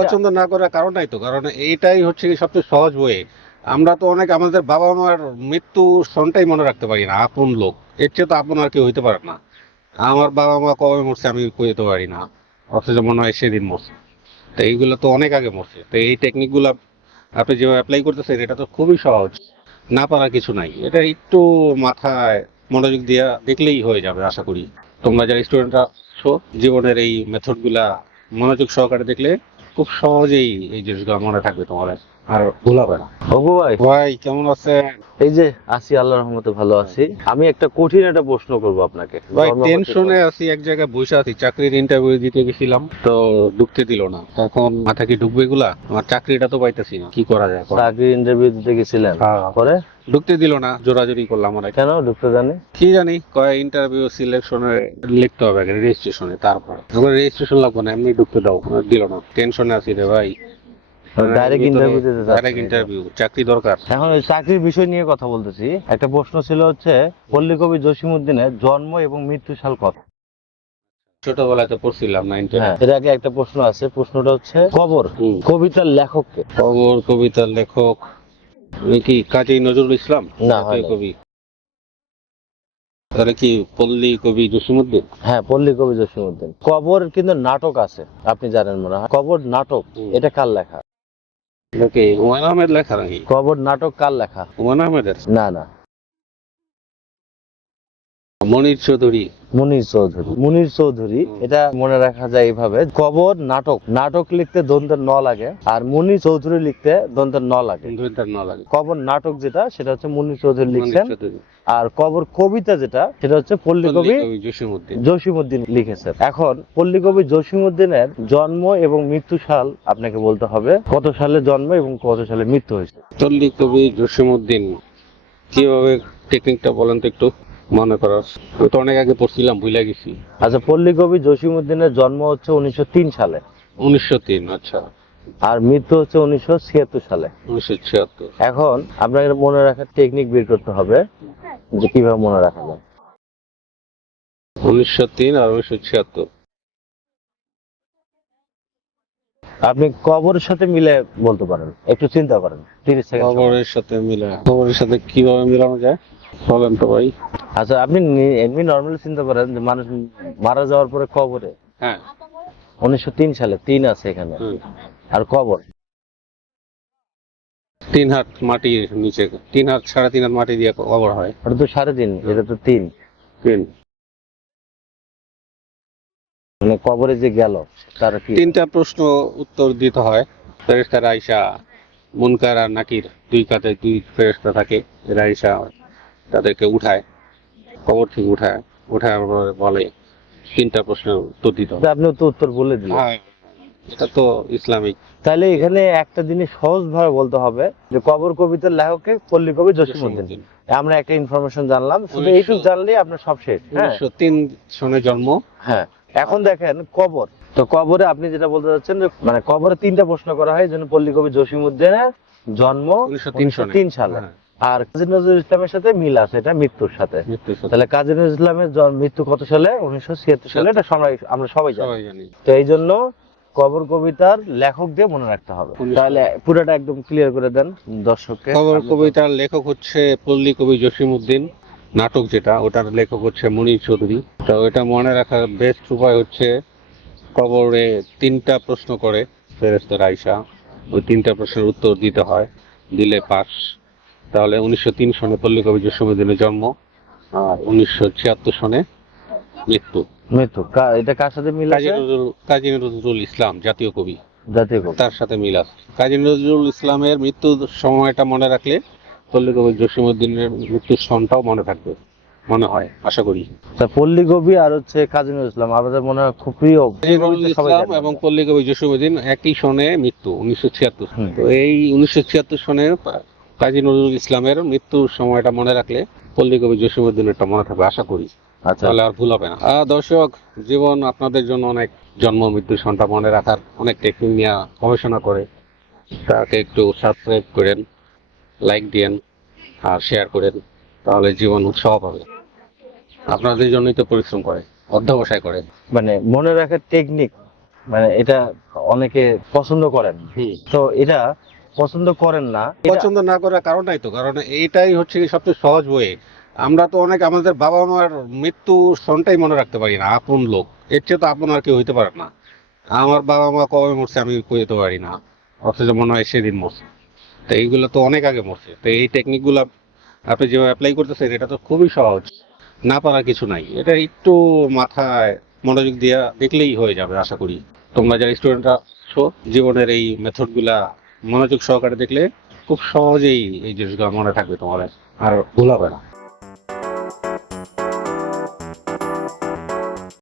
পছন্দ না করার কারণ নাই তো, কারণ এইটাই হচ্ছে কি সবচেয়ে সহজ বই। আমরা তো অনেক আমাদের বাবা মার মৃত্যু সনটাই মনে রাখতে পারি না, আপন লোক, এর চেয়ে তো আপন আর কেউ হইতে পারে না। আমার বাবা মা কবে মরছে আমি কইতে পারি না, অথচ মনে হয় সেদিন মরছে। তো এইগুলো তো অনেক আগে মরছে। তো এই টেকনিক গুলো আপনি যেভাবে অ্যাপ্লাই করতেছেন এটা তো খুবই সহজ, না পারার কিছু নাই। এটা একটু মাথায় মনোযোগ দিয়ে দেখলেই হয়ে যাবে আশা করি। তোমরা যারা স্টুডেন্টরা আছো, জীবনের এই মেথড গুলা মনোযোগ সহকারে দেখলে খুব সহজেই এই জিনিসগুলো মনে থাকবে তোমার, আর ভুলাবে না। ওগো ভাই, ভাই কেমন আছেন? এই যে আছি, আল্লাহর রহমতে ভালো আছি। আমি একটা কঠিন একটা প্রশ্ন করব আপনাকে। ভাই ধর্ম টেনশনে আছি, এক জায়গায় বসে আছি, চাকরির ইন্টারভিউ দিতে গেছিলাম তো ঢুকতে দিল না। তখন মাথা কি ঢুকবে এগুলা? আমার চাকরিটা তো পাইতেছি না, কি করা যায়? চাকরি ইন্টারভিউ দিতে গেছিলেন, হ্যাঁ। পরে ঢুকতে দিল না, জোরাজোরি করলাম অনেক। কেন ঢুকতে জানি? কি জানি, কয় ইন্টারভিউ সিলেকশনে লিখতে হবে আগে রেজিস্ট্রেশনে, তারপর রেজিস্ট্রেশন লাগবে না, এমনি ঢুকতে দাও। দিল না, টেনশনে আছি রে ভাই। ডাইরেক্ট ইন্টারভিউ দিতে ডাইরেক্ট যাচ্ছেন? ইন্টারভিউ, চাকরি দরকার। এখন ওই চাকরির বিষয় নিয়ে কথা বলতেছি। একটা প্রশ্ন ছিল হচ্ছে, পল্লী কবি জসিমউদ্দিনের জন্ম এবং মৃত্যু সাল কত? ছোটবেলায় তো পড়ছিলাম না ইন্টারভিউ। হ্যাঁ, এর আগে একটা প্রশ্ন আছে, প্রশ্নটা হচ্ছে কবর কবিতার লেখককে। খবর কবিতার লেখক কি কাজী নজরুল ইসলাম? না, জাতীয় হয়নি। কবি। তাহলে কি পল্লী কবি জসিমউদ্দিন? হ্যাঁ, পল্লী কবি জসিমউদ্দিন। কবর কিন্তু নাটক আছে, আপনি জানেন মনে হয়। কবর নাটক, এটা কার লেখা? এটা কি হুমায়ুন আহমেদ লেখা নাকি? কবর নাটক কার লেখা? হুমায়ুন আহমেদের? না না, মনির চৌধুরী। মুনির চৌধুরী। মুনির চৌধুরী, এটা মনে রাখা যায় এইভাবে, কবর নাটক, নাটক লিখতে দ্বন্দ্বের ন লাগে, আর মুনির চৌধুরী লিখতে দ্বন্দ্বের ন লাগে। দুইটার না লাগে। কবর নাটক যেটা, সেটা হচ্ছে মুনির চৌধুরী মনির লিখছেন। চৌধুরী। আর কবর কবিতা যেটা, সেটা হচ্ছে পল্লী কবি জসিমউদ্দিন। জসিমউদ্দিন লিখেছেন। এখন পল্লী কবি জসিমউদ্দিনের জন্ম এবং মৃত্যু সাল আপনাকে বলতে হবে, কত সালে জন্ম এবং কত সালে মৃত্যু হয়েছে। পল্লী কবি জসিমউদ্দিন কিভাবে, টেকনিকটা বলেন তো একটু, মনে করার। আমি তো অনেক আগে পড়ছিলাম, ভুলে গেছি। আচ্ছা, পল্লী কবি জসিমউদ্দিনের জন্ম হচ্ছে 1903 সালে, 1903। আচ্ছা। আর মৃত্যু হচ্ছে 1976 সালে। 1976। এখন আপনাকে মনে রাখার টেকনিক বের করতে হবে, যে কিভাবে মনে রাখা যায়। 1903 আর 1976। আপনি কবরের সাথে মিলে বলতে পারেন, একটু চিন্তা করেন, 30 সেকেন্ড সময়। খবরের সাথে মিলে, খবরের সাথে কিভাবে মিলানো যায় বলেন তো ভাই। আচ্ছা, আপনি এমনি নর্মালি চিন্তা করেন যে মানুষ মারা যাওয়ার পরে কবরে, হ্যাঁ। 1903 সালে 3 আছে এখানে, আর কবর 3 হাত মাটির নিচে, 3 হাত 3.5 হাত মাটি দিয়ে কবর হয়। ওটা তো 3.5, এটা তো 3। 3। মানে কবরে যে গেল তার কি? 3টা প্রশ্ন উত্তর দিতে হয়। ফেরেশতারা আইসা, মুনকার আর নাকির, দুই কাতে 2 ফেরেশতা থাকে, এরা আইসা তাদেরকে উঠায়, কবর থেকে উঠায়, উঠায় বলে 3টা প্রশ্নের উত্তর দিতে হবে। আপনি তো উত্তর বলে দিলেন। হ্যাঁ, এটা তো ইসলামিক। তাহলে এখানে একটা জিনিস সহজ ভাবে বলতে হবে, যে কবর কবিতার লেখককে পল্লী কবি জসিমউদ্দিন। আমরা একটা ইনফরমেশন জানলাম, শুধু এইটুকু জানলেই আপনার সব শেষ। হ্যাঁ, 1903 সনে জন্ম। হ্যাঁ। এখন দেখেন কবর, তো কবরে আপনি যেটা বলতে চাচ্ছেন, যে মানে কবরে 3টা প্রশ্ন করা হয়, যেন পল্লী কবি জসিমউদ্দিনের জন্ম 1903 সালে, আর কাজী নজরুল ইসলামের সাথে মিল আছে, এটা মৃত্যুর সাথে। তাহলে কাজী নজরুল ইসলামের মৃত্যু কত সালে? 1976 সালে। এটা আমরা সবাই জানি। তো এই জন্য কবর কবিতার লেখক দিয়ে মনে রাখতে হবে। তাহলে পুরোটা একদম ক্লিয়ার করে দেন দর্শককে। কবর কবিতার লেখক হচ্ছে পল্লী কবি জসিমউদ্দিন, নাটক যেটা ওটার লেখক হচ্ছে মুনির চৌধুরী। তো এটা মনে রাখার বেস্ট উপায় হচ্ছে, কবরে 3টা প্রশ্ন করে ফেরেশতারা আইসা, ওই 3টা প্রশ্নের উত্তর দিতে হয়, দিলে পাস। তাহলে 1903 সনে পল্লী কবি জসিমউদ্দিনের জন্ম, আর 1976 সনে মৃত্যু। মৃত্যু এটা কার সাথে মিল আছে? কাজী নজরুল ইসলাম, জাতীয় কবি, জাতীয় কবি, তার সাথে মিল আছে। কাজী নজরুল ইসলামের মৃত্যুর সময়টা মনে রাখলে পল্লী কবি জসিমউদ্দিনের মৃত্যুর সনটাও মনে থাকবে, মনে হয়, আশা করি। তা পল্লী কবি আর হচ্ছে কাজী নজরুল ইসলাম আমাদের মনে হয় খুব প্রিয়। কাজী নজরুল ইসলাম এবং পল্লী কবি জসিমউদ্দিন একই সনে মৃত্যু, 1976। তো এই 1976 সনে কাজী নজরুল ইসলামের মৃত্যুর সময়টা মনে রাখলে পল্লী কবি জসিমউদ্দিনেরটা মনে থাকবে, আশা করি। আচ্ছা, তাহলে আর ভুল হবে না। দর্শক, জীবন আপনাদের জন্য অনেক, জন্ম মৃত্যু সনটা মনে রাখার অনেক টেকনিক নিয়ে গবেষণা করে। তাকে একটু সাবস্ক্রাইব করেন, লাইক দিয়েন, আর শেয়ার করেন, তাহলে জীবন উৎসাহ পাবে। আপনাদের জন্যই তো পরিশ্রম করে, অধ্যবসায় করে। মানে মনে রাখার টেকনিক মানে এটা অনেকে পছন্দ করেন, তো এটা পছন্দ করেন না, পছন্দ না করার কারণটাই তো, কারণ এইটাই হচ্ছে কি সবচেয়ে সহজ বই। আমরা তো অনেক আমাদের বাবা মার মৃত্যু সনটাই মনে রাখতে পারি না, আপন লোক, এর চেয়ে তো আপন আর কেউ হইতে পারে না। আমার বাবা মা কবে মরছে আমি কইতে পারি না, অথচ মনে হয় সেদিন মরছে। তো এইগুলো তো অনেক আগে মরছে। তো এই টেকনিক গুলা আপনি যেভাবে অ্যাপ্লাই করতেছেন এটা তো খুবই সহজ, না পারার কিছু নাই। এটা একটু মাথায় মনোযোগ দিয়া দেখলেই হয়ে যাবে আশা করি। তোমরা যারা স্টুডেন্ট আছো, জীবনের এই মেথড গুলা মনোযোগ সহকারে দেখলে খুব সহজেই এই জিনিসগুলো মনে থাকবে তোমাদের, আর ভুল হবে না।